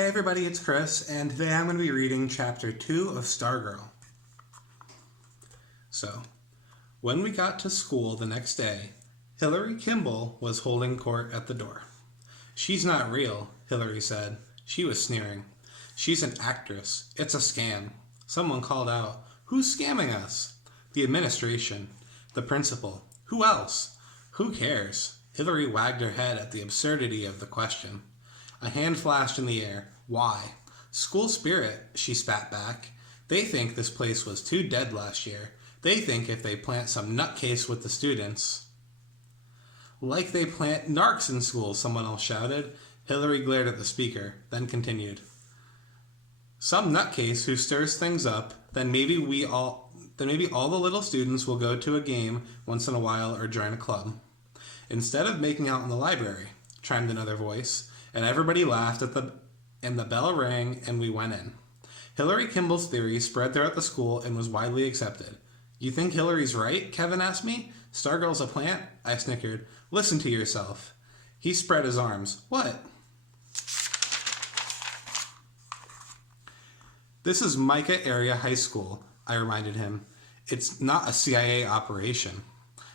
Hey everybody, it's Chris, and today I'm going to be reading Chapter 2 of Stargirl. So, when we got to school the next day, Hilary Kimball was holding court at the door. "She's not real," Hilary said. She was sneering. "She's an actress. It's a scam." Someone called out, "Who's scamming us?" "The administration. The principal. Who else?" "Who cares?" Hilary wagged her head at the absurdity of the question. A hand flashed in the air. "Why?" "School spirit," she spat back. "They think this place was too dead last year. They think if they plant some nutcase with the students." "Like they plant narcs in school," someone else shouted. Hilary glared at the speaker, then continued. "Some nutcase who stirs things up, then maybe all the little students will go to a game once in a while or join a club. Instead of making out in the library," chimed another voice, and everybody laughed and the bell rang and we went in. Hilary Kimball's theory spread throughout the school and was widely accepted. "You think Hilary's right?" Kevin asked me. "Stargirl's a plant?" I snickered. "Listen to yourself." He spread his arms. "What?" "This is Mica Area High School," I reminded him. "It's not a CIA operation."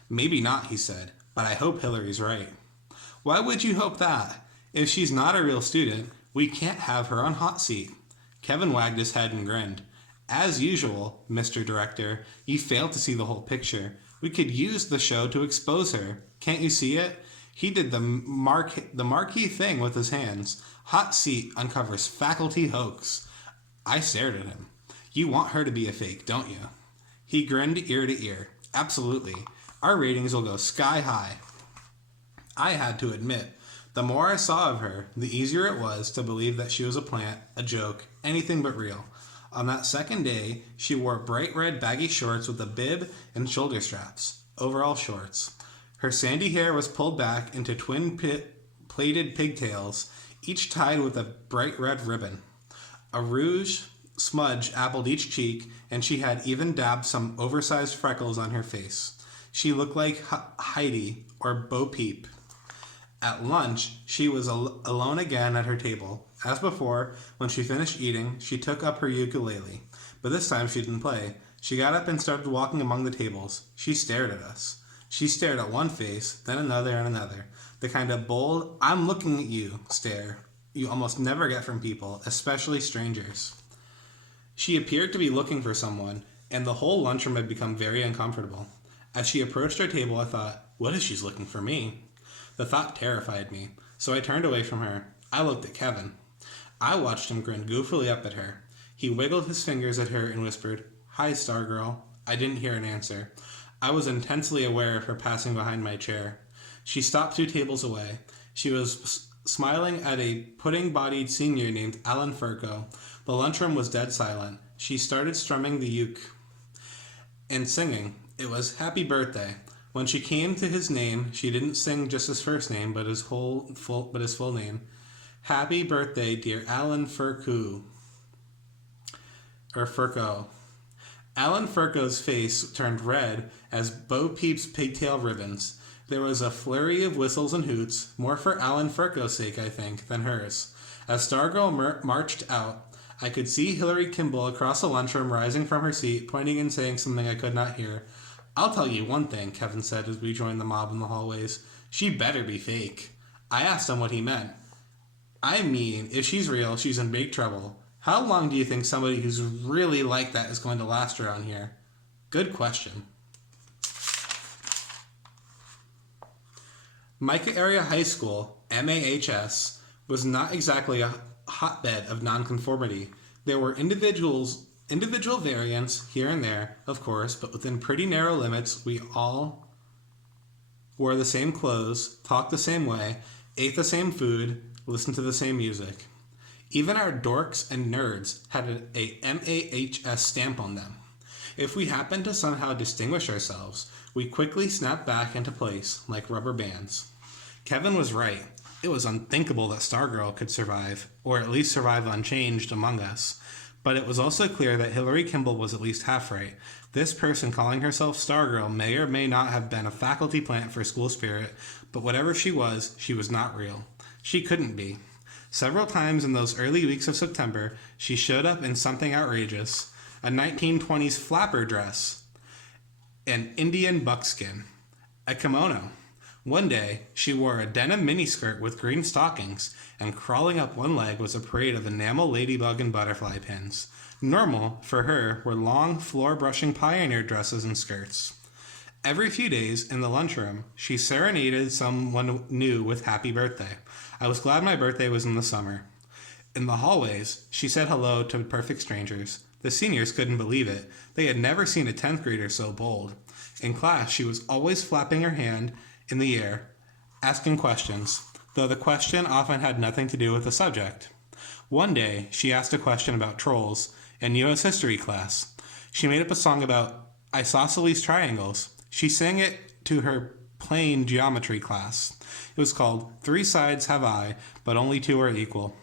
"Maybe not," he said, "but I hope Hilary's right." "Why would you hope that? If she's not a real student, we can't have her on hot seat." Kevin wagged his head and grinned. "As usual, Mr. Director, you failed to see the whole picture. We could use the show to expose her. Can't you see it?" He did the marquee thing with his hands. "Hot seat uncovers faculty hoax." I stared at him. "You want her to be a fake, don't you?" He grinned ear to ear. "Absolutely. Our ratings will go sky high." I had to admit, the more I saw of her, the easier it was to believe that she was a plant, a joke, anything but real. On that second day, she wore bright red baggy shorts with a bib and shoulder straps, overall shorts. Her sandy hair was pulled back into plaited pigtails, each tied with a bright red ribbon. A rouge smudge appled each cheek, and she had even dabbed some oversized freckles on her face. She looked like Heidi or Bo Peep. At lunch, she was alone again at her table. As before, when she finished eating, she took up her ukulele. But this time she didn't play. She got up and started walking among the tables. She stared at us. She stared at one face, then another and another. The kind of bold, "I'm looking at you" stare you almost never get from people, especially strangers. She appeared to be looking for someone, and the whole lunchroom had become very uncomfortable. As she approached our table, I thought, what if she's looking for me? The thought terrified me, so I turned away from her. I looked at Kevin. I watched him grin goofily up at her. He wiggled his fingers at her and whispered, "Hi, Stargirl." I didn't hear an answer. I was intensely aware of her passing behind my chair. She stopped 2 tables away. She was smiling at a pudding-bodied senior named Alan Furco. The lunchroom was dead silent. She started strumming the uke and singing. It was "Happy Birthday." When she came to his name, she didn't sing just his first name, but his full name. "Happy birthday, dear Alan Furco." Alan Furco's face turned red as Bo Peep's pigtail ribbons. There was a flurry of whistles and hoots, more for Alan Furco's sake, I think, than hers. As Stargirl marched out, I could see Hilary Kimball across the lunchroom rising from her seat, pointing and saying something I could not hear. "I'll tell you one thing," Kevin said as we joined the mob in the hallways. "She better be fake." I asked him what he meant. "I mean, if she's real, she's in big trouble. How long do you think somebody who's really like that is going to last around here?" Good question. Mica Area High School, MAHS, was not exactly a hotbed of nonconformity. There were individual variants here and there, of course, but within pretty narrow limits. We all wore the same clothes, talked the same way, ate the same food, listened to the same music. Even our dorks and nerds had a MAHS stamp on them. If we happened to somehow distinguish ourselves, we quickly snapped back into place like rubber bands. Kevin was right. It was unthinkable that Stargirl could survive, or at least survive unchanged among us. But it was also clear that Hilary Kimball was at least half right. This person calling herself Stargirl may or may not have been a faculty plant for school spirit, but whatever she was not real. She couldn't be. Several times in those early weeks of September, she showed up in something outrageous: a 1920s flapper dress, an Indian buckskin, a kimono. One day, she wore a denim miniskirt with green stockings, and crawling up one leg was a parade of enamel ladybug and butterfly pins. Normal, for her, were long, floor-brushing pioneer dresses and skirts. Every few days, in the lunchroom, she serenaded someone new with happy birthday. I was glad my birthday was in the summer. In the hallways, she said hello to perfect strangers. The seniors couldn't believe it. They had never seen a 10th grader so bold. In class, she was always flapping her hand in the air, asking questions, though the question often had nothing to do with the subject. One day, she asked a question about trolls in U.S. history class. She made up a song about isosceles triangles. She sang it to her plane geometry class. It was called Three Sides Have I, but Only Two Are Equal.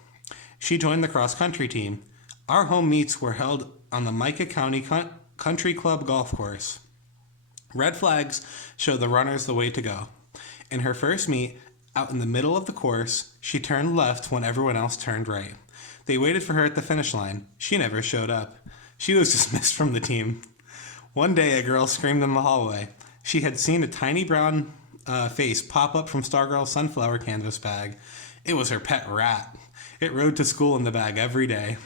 She joined the cross-country team. Our home meets were held on the Mica County Country Club golf course. Red flags showed the runners the way to go. In her first meet, out in the middle of the course, she turned left when everyone else turned right. They waited for her at the finish line. She never showed up. She was dismissed from the team. One day, a girl screamed in the hallway. She had seen a tiny brown face pop up from Stargirl's sunflower canvas bag. It was her pet rat. It rode to school in the bag every day.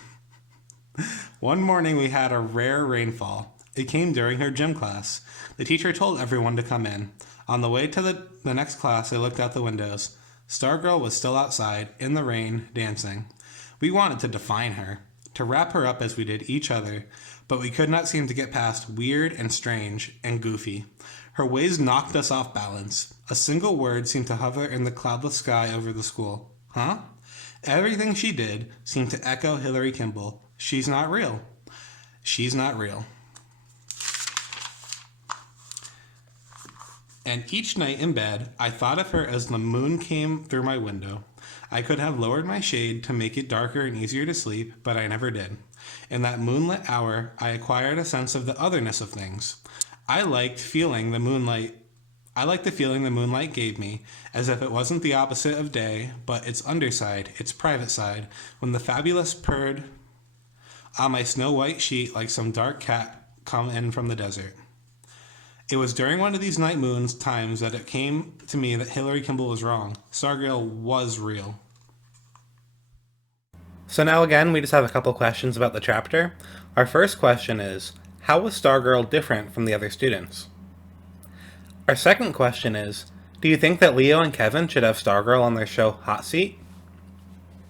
One morning, we had a rare rainfall. It came during her gym class. The teacher told everyone to come in. On the way to the next class, I looked out the windows. Stargirl was still outside, in the rain, dancing. We wanted to define her, to wrap her up as we did each other, but we could not seem to get past weird and strange and goofy. Her ways knocked us off balance. A single word seemed to hover in the cloudless sky over the school. Huh? Everything she did seemed to echo Hilary Kimball. She's not real. She's not real. And each night in bed, I thought of her as the moon came through my window. I could have lowered my shade to make it darker and easier to sleep, but I never did. In that moonlit hour, I acquired a sense of the otherness of things. I liked the feeling the moonlight gave me, as if it wasn't the opposite of day, but its underside, its private side, when the fabulous purred on my snow-white sheet like some dark cat come in from the desert. It was during one of these night moons times that it came to me that Hilary Kimball was wrong. Stargirl was real. So now again, we just have a couple questions about the chapter. Our first question is, how was Stargirl different from the other students? Our second question is, do you think that Leo and Kevin should have Stargirl on their show Hot Seat?